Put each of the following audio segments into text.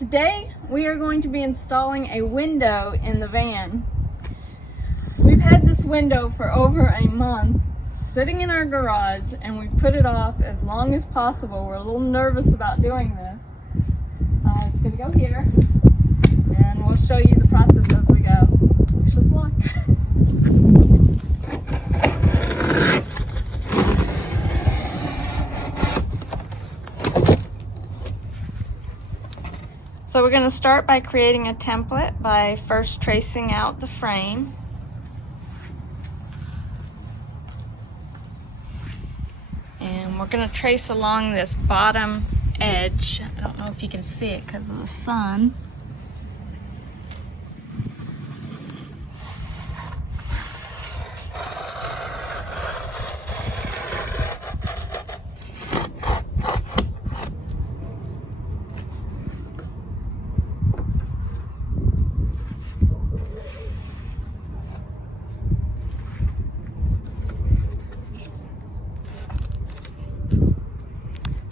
Today we are going to be installing a window in the van. We've had this window for over a month sitting in our garage and we've put it off as long as possible. We're a little nervous about doing this. It's going to go here and we'll show you the process as we go. Wish us luck. So we're going to start by creating a template by first tracing out the frame. And we're going to trace along this bottom edge. I don't know if you can see it because of the sun.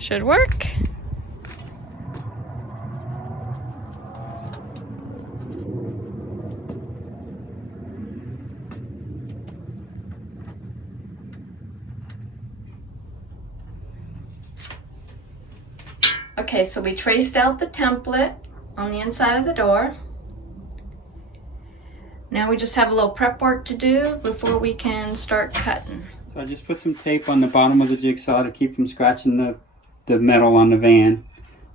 Should work. Okay, so we traced out the template on the inside of the door. Now we just have a little prep work to do before we can start cutting. So I just put some tape on the bottom of the jigsaw to keep from scratching the metal on the van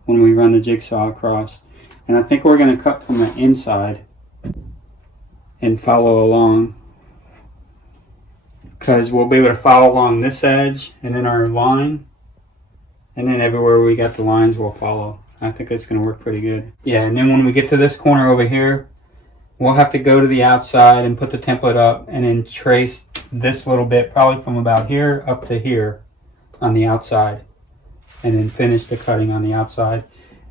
when we run the jigsaw across. And I think we're going to cut from the inside and follow along, because we'll be able to follow along this edge and then our line, and then everywhere we got the lines we'll follow. I think that's going to work pretty good. Yeah, and then when we get to this corner over here, we'll have to go to the outside and put the template up and then trace this little bit, probably from about here up to here on the outside, and then finish the cutting on the outside.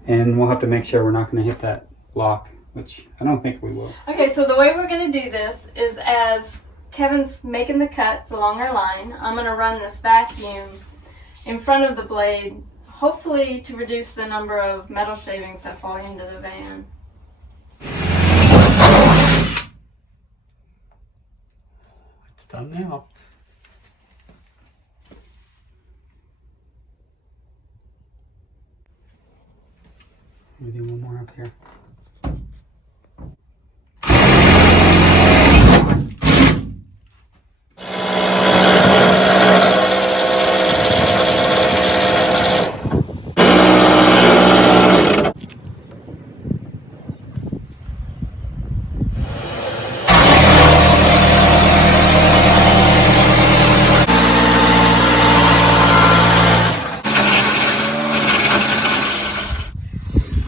And we'll have to make sure we're not going to hit that block, which I don't think we will. Okay, so the way we're going to do this is as Kevin's making the cuts along our line, I'm going to run this vacuum in front of the blade, hopefully to reduce the number of metal shavings that fall into the van. It's done now. Let me do one more up here.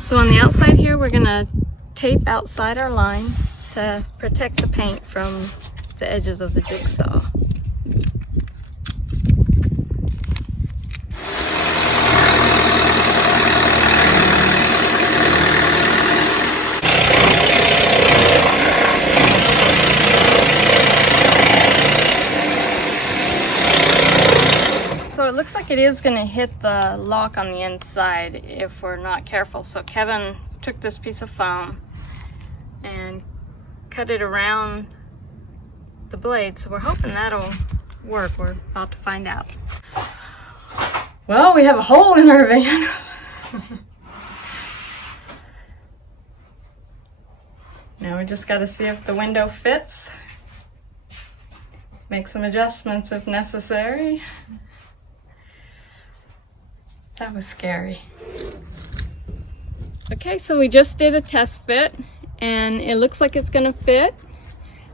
So on the outside here, we're going to tape outside our line to protect the paint from the edges of the jigsaw. So it looks like it is going to hit the lock on the inside if we're not careful. So Kevin took this piece of foam and cut it around the blade. So we're hoping that'll work. We're about to find out. Well, we have a hole in our van. Now we just got to see if the window fits. Make some adjustments if necessary. That was scary. Okay, so we just did a test fit and it looks like it's gonna fit.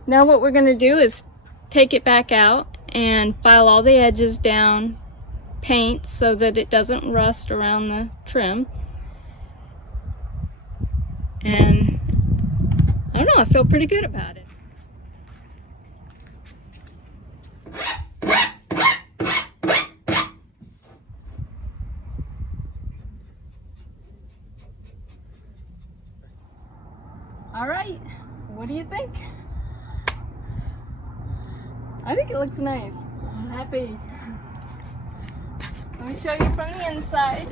Now what we're gonna do is take it back out and file all the edges down, paint so that it doesn't rust around the trim. And I don't know, I feel pretty good about it. All right, what do you think? I think it looks nice. I'm happy. Let me show you from the inside.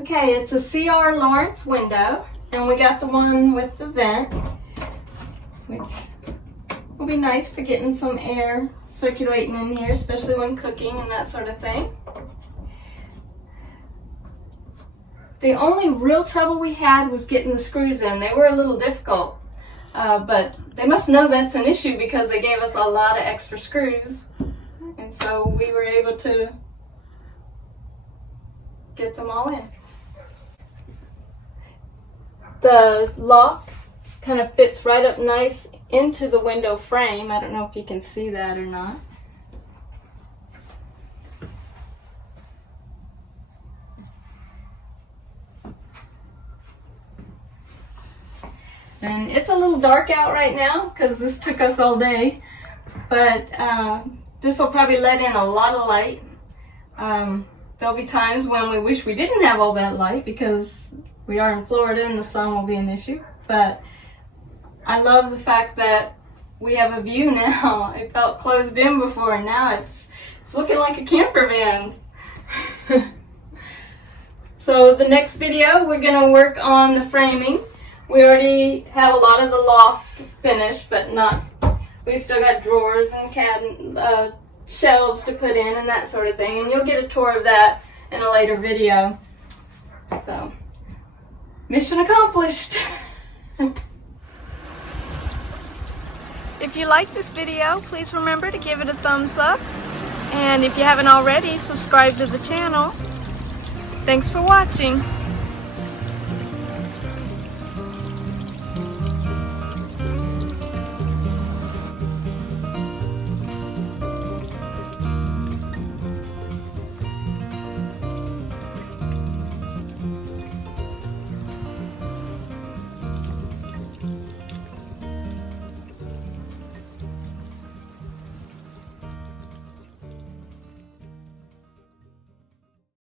Okay, it's a CR Laurence window, and we got the one with the vent, which will be nice for getting some air circulating in here, especially when cooking and that sort of thing. The only real trouble we had was getting the screws in. They were a little difficult, but they must know that's an issue because they gave us a lot of extra screws, and so we were able to get them all in. The lock kind of fits right up nice into the window frame. I don't know if you can see that or not. And it's a little dark out right now because this took us all day, but this will probably let in a lot of light. There'll be times when we wish we didn't have all that light because we are in Florida and the sun will be an issue, but I love the fact that we have a view now. It felt closed in before, and now it's looking like a camper van. So the next video we're going to work on the framing. We already have a lot of the loft finished, but we still got drawers and shelves to put in and that sort of thing, and you'll get a tour of that in a later video. So, mission accomplished. If you like this video, please remember to give it a thumbs up, and if you haven't already, subscribe to the channel. Thanks for watching.